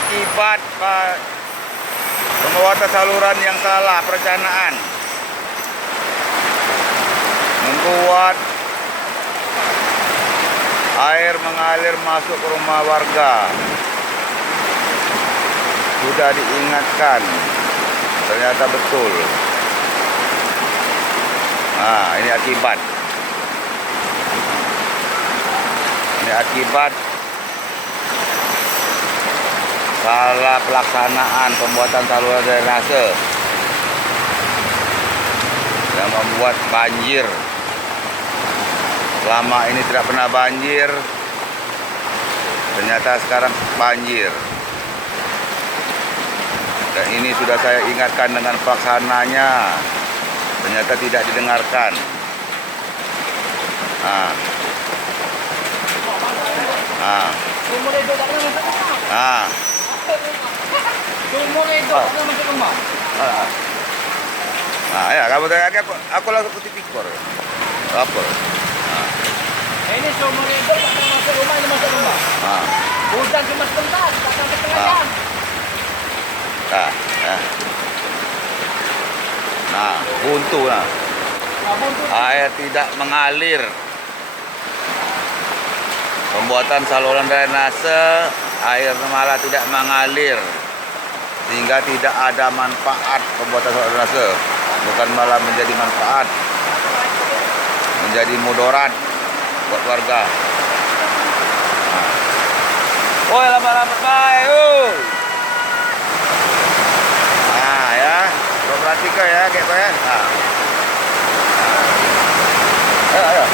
Akibat pembuatan saluran yang salah perencanaan membuat air mengalir masuk ke rumah warga. Sudah diingatkan, ternyata betul. Nah, ini akibat. Ini akibat salah pelaksanaan pembuatan saluran drainase yang membuat banjir. Selama ini tidak pernah banjir, ternyata sekarang banjir. Dan ini sudah saya ingatkan dengan pelaksananya, ternyata tidak didengarkan. Nah. Nah, ya, kamu tanya aku langsung putih pikor. Lapor. Ini sumur itu masuk rumah, ini masuk rumah. Hujan cuma sebentar, tak sampai setengah jam. Nah, buntu lah. Air tidak mengalir. Pembuatan saluran drainase, air malah tidak mengalir, sehingga tidak ada manfaat pembuatan saluran drainase. Bukan malah menjadi manfaat, menjadi mudarat buat warga. Woi, lambat-lambat baik. Nah ya, perhatikan ya, kayak apa ya. Ayo.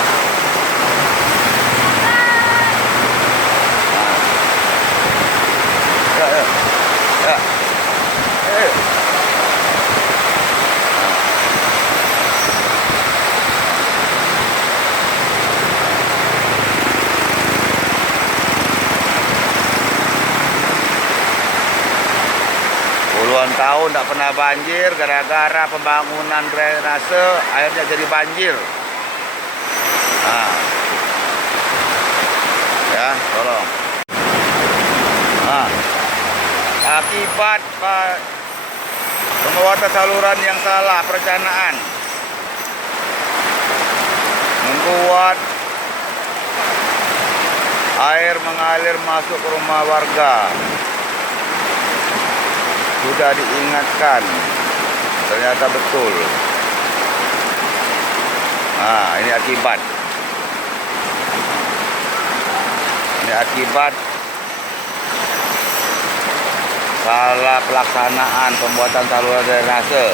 Puluhan tahun tidak pernah banjir, gara-gara pembangunan drainase airnya jadi banjir. Nah, ya, tolong. Nah, akibat pembuatan saluran yang salah perencanaan membuat air mengalir masuk ke rumah warga. Sudah diingatkan, ternyata betul. Nah, ini akibat. Ini akibat salah pelaksanaan pembuatan saluran drainase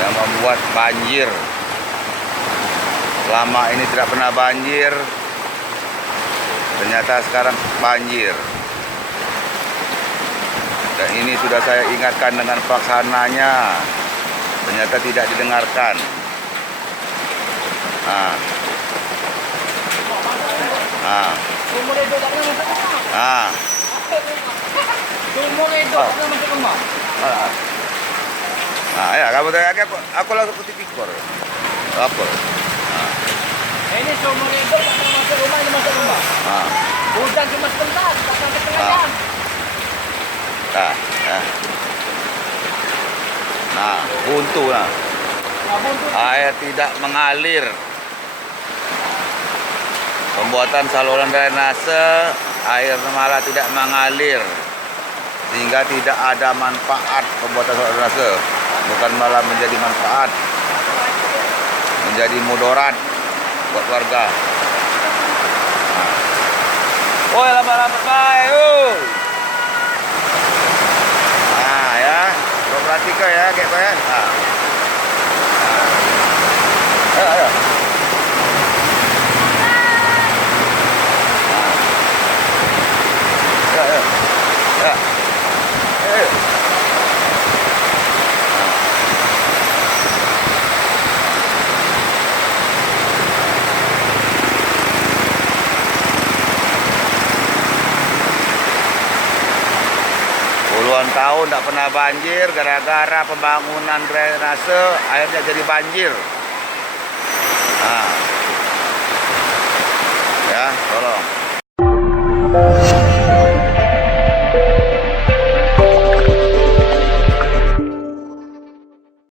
yang membuat banjir. Selama ini tidak pernah banjir, ternyata sekarang banjir. Dan ini sudah saya ingatkan dengan pelaksananya, ternyata tidak didengarkan. Sumur itu tak pernah masuk rumah. Sumur itu tak pernah masuk rumah. Nah, ya, kamu tanya aku langsung putih pikor. Lapor. Ini sumur itu tak pernah masuk rumah, ini masuk rumah. Hujan cuma sebentar, tak sampai setengah jam. Nah, buntu lah. Air tidak mengalir. Pembuatan saluran drainase, air malah tidak mengalir, sehingga tidak ada manfaat pembuatan saluran drainase. Bukan malah menjadi manfaat, menjadi mudarat buat warga. Woi, lambat-lambat baik. Nah ya, perhatikan ya, kayak apa ya. Ayo. Puluhan tahun tidak pernah banjir, gara-gara pembangunan drainase airnya jadi banjir. Nah, ya, tolong.